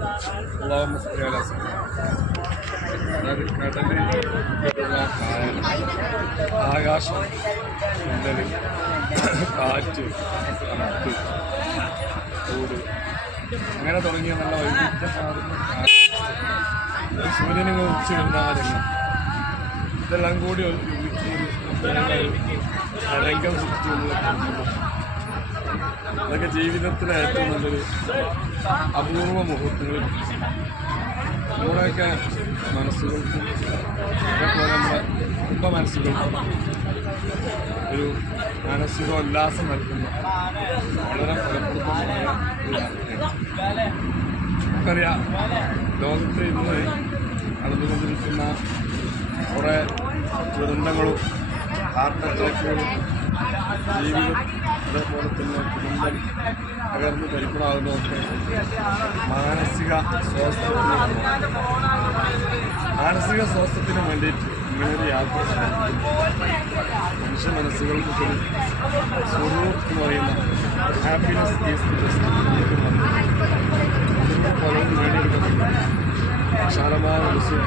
اللهم صل على سيدنا ആകാശം, മിന്നൽ, കാറ്റ്, തണുപ്പ്, ചൂട് അങ്ങനെ തുടങ്ങിയ നല്ല വൈവിധ്യമാർന്ന സൂര്യനെ ഉച്ച വരുന്ന ഇതെല്ലാം കൂടി അരങ്കം സൃഷ്ടിയുള്ള അതൊക്കെ ജീവിതത്തിലെ ഏറ്റവും നല്ലൊരു അപൂർവ മുഹൂർത്തങ്ങളിൽ നമ്മുടെയൊക്കെ മനസ്സുകൾക്കും അതേപോലെ നമ്മുടെ കുടുംബ മനസ്സുകൾക്കും ഒരു മാനസിക ഉല്ലാസം നൽകുന്ന വളരെ ഫലപ്രദമായ ഒരു യാത്രയാണ്. നമുക്കറിയാം, ലോകത്ത് ഇന്ന് നടന്നുകൊണ്ടിരിക്കുന്ന കുറേ ദുരന്തങ്ങളും ഹാർട്ട് അറ്റാക്കുകളും ജീവിതം അതേപോലെ തന്നെ കുടുംബം തകർന്ന് പരിപ്പുറാകുന്നതൊക്കെ മാനസിക സ്വാസ്ഥ്യത്തിന് വേണ്ടിയിട്ട് ഇങ്ങനൊരു യാത്ര മനുഷ്യ മനസ്സുകൾക്ക് ഒരു സ്വരൂപം എന്ന് പറയുന്ന ഹാപ്പിനെസ് പലരും നേടിയെടുക്കുന്നുണ്ട്. വിശാലമായ മനസ്സും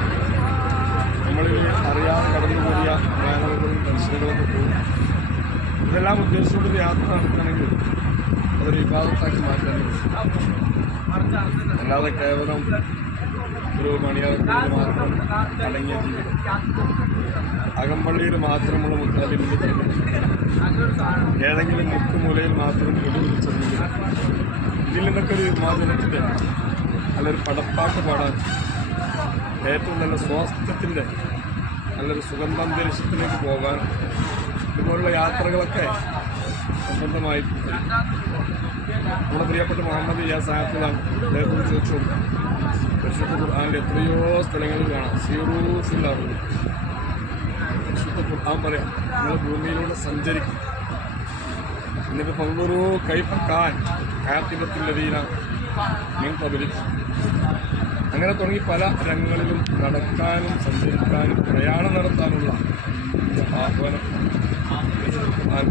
നമ്മളിൽ അറിയാതെ കടന്നുകൂടിയ വേനലുകളും ടെൻഷനുകളൊക്കെ പോകും. ഇതെല്ലാം ഉദ്ദേശിച്ചുകൊണ്ടൊരു യാത്ര നടത്തണമെങ്കിൽ അതൊരു വിവാദത്താക്കി മാറ്റാൻ അല്ലാതെ കേവലം ഒരു മണിയാളത്തിൽ മാത്രം അടങ്ങിയ ജീവിതം, അകമ്പള്ളിയിൽ മാത്രമുള്ള മുത്താലിമിൻ്റെ ജീവിതം, ഏതെങ്കിലും മുക്കുമൂലയിൽ മാത്രം വെടിപിടിച്ചെങ്കിൽ ഇതിൽ നിന്നൊക്കെ ഒരു വിമോചനത്തിൻ്റെ നല്ലൊരു പടപ്പാട്ട് പാടാൻ ഏറ്റവും നല്ല സ്വാസ്ഥ്യത്തിൻ്റെ നല്ലൊരു സുഗന്ധാന്തരീക്ഷത്തിലേക്ക് പോകാൻ ഇതുപോലുള്ള യാത്രകളൊക്കെ സംബന്ധമായി നമ്മുടെ പ്രിയപ്പെട്ട മുഹമ്മദ് ഇയാസ് സാഹിബിലാണ് അദ്ദേഹത്തോട് ചോദിച്ചു. പരിശുദ്ധ ഖുർആനിൽ എത്രയോ സ്ഥലങ്ങളിൽ കാണാം സീറൂഫിൽ അറിവ്. പരിശുദ്ധ ഖുർആൻ പറയാം, നിങ്ങൾ ഭൂമിയിലൂടെ സഞ്ചരിക്കും, എന്നിട്ട് പങ്കുറൂ കൈപ്പക്കാൻ ആത്തിപത്തിലതീന മീൻ പബലിച്ചു. അങ്ങനെ തുടങ്ങി പല രംഗങ്ങളിലും നടക്കാനും സഞ്ചരിക്കാനും പ്രയാണം നടത്താനുള്ള ആഹ്വാനം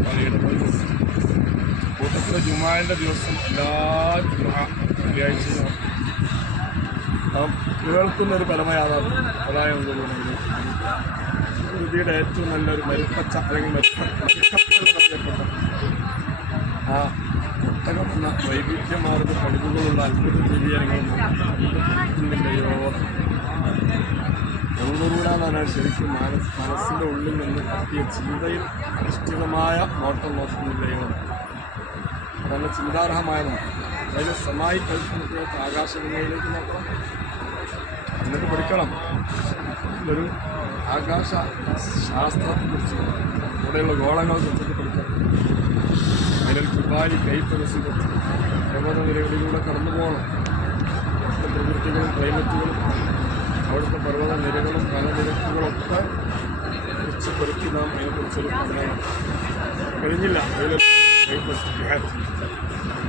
പലയിടങ്ങളിലും. കൂട്ടത്തിലെ ജുമാൻ്റെ ദിവസം എല്ലാ വെള്ളിയാഴ്ചയും നാം കേൾക്കുന്നൊരു പരമയാഥാർത്ഥ്യം അതായത് കൃതിയുടെ ഏറ്റവും നല്ലൊരു മരുപ്പച്ച അല്ലെങ്കിൽ മെച്ചപ്പെട്ട ആ ഒട്ടകം എന്ന വൈവിധ്യമാർന്ന കഴിവുകളുള്ള അത്ഭുത ജീവിതങ്ങളില്ലയോ നെങ്കുറൂടാന്ന് പറഞ്ഞാൽ ശരിക്കും മനസ്സിൻ്റെ ഉള്ളിൽ നിന്ന് കത്തിയ ചിന്തയിൽ അധിഷ്ഠിതമായ നോട്ടം നോക്കുന്നില്ലയോ നല്ല ചിന്താർഹമായ നോട്ടം. അതായത് സമായി കൽപ്പനത്തിലേക്ക് ആകാശഗംഗയിലേക്ക് നോക്കണം, എന്നിട്ട് പഠിക്കണം. ഒരു ആകാശ ശാസ്ത്രത്തെക്കുറിച്ച് ഇവിടെയുള്ള ഗോളങ്ങളെക്കുറിച്ചൊക്കെ പഠിക്കണം. അതിലൊരു കുബാലി കൈപ്പനസിലും പർവ്വതനിരകളിലൂടെ കടന്നു പോകണം. അവിടുത്തെ പ്രകൃതികളും ക്ലൈമറ്റുകളും അവിടുത്തെ പർവ്വത നിരകളും വനനിരക്കുകളൊക്കെ കുറിച്ച് നാം അതിനെക്കുറിച്ചൊരു പഠനം കഴിഞ്ഞില്ല.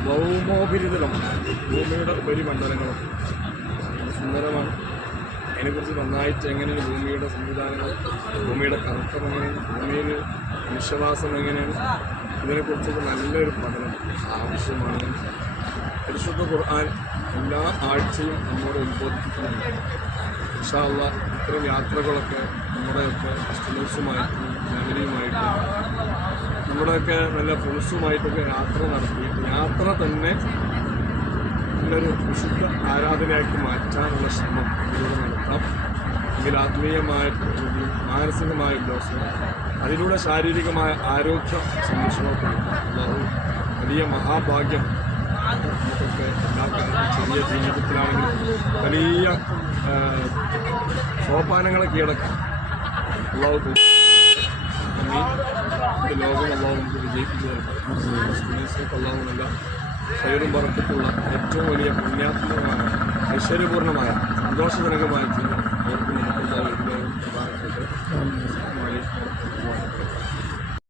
ഭൗമോപരിതലം ഭൂമിയുടെ ഉപരിമണ്ഡലങ്ങളും സുന്ദരമാണ്. അതിനെക്കുറിച്ച് നന്നായിട്ട് എങ്ങനെയാണ് ഭൂമിയുടെ സംവിധാനങ്ങൾ, ഭൂമിയുടെ കറക്കം എങ്ങനെയാണ്, ഭൂമിയിൽ മനുഷ്യവാസം എങ്ങനെയാണ്, ഇതിനെക്കുറിച്ചൊക്കെ നല്ലൊരു പഠനം ആവശ്യമാണ്. പരിശുദ്ധ ഖുർആൻ എല്ലാ ആഴ്ചയും നമ്മോട് ഉത്ബോധിപ്പിക്കുന്നുണ്ട്. ഇൻഷാ അല്ലാഹ് ഇത്തരം യാത്രകളൊക്കെ നമ്മുടെയൊക്കെ കസ്റ്റമേഴ്സുമായിട്ടും ഫാമിലിയുമായിട്ടും നമ്മുടെയൊക്കെ നല്ല ഫ്രണ്ട്സുമായിട്ടൊക്കെ യാത്ര നടത്തിയിട്ട് യാത്ര തന്നെ നല്ലൊരു വിശുദ്ധ ആരാധനയാക്കി മാറ്റാനുള്ള ശ്രമം ഇതിലൂടെ നടത്താം. എങ്കിൽ ആത്മീയമായ മാനസികമായ ഉല്ലാസം, അതിലൂടെ ശാരീരികമായ ആരോഗ്യ സംരക്ഷണമൊക്കെ അല്ലാഹു വലിയ മഹാഭാഗ്യം നമുക്കൊക്കെ എല്ലാ കാലത്തും ചെറിയ ജീവിതത്തിലാണെങ്കിലും വലിയ സോപാനങ്ങളെ കീഴടക്കാം. അല്ലാഹു ലോകം അല്ലാഹു നമുക്ക് വിജയിപ്പിച്ചു തരട്ടെ. അല്ലാഹു നല്ല ഖൈറും ബറക്കത്തുള്ള ഏറ്റവും വലിയ പുണ്യാത്മകമായ ഐശ്വര്യപൂർണ്ണമായ സന്തോഷജനകമായ ജീവിതം അവർക്ക് നമുക്ക് പ്രധാനപ്പെട്ട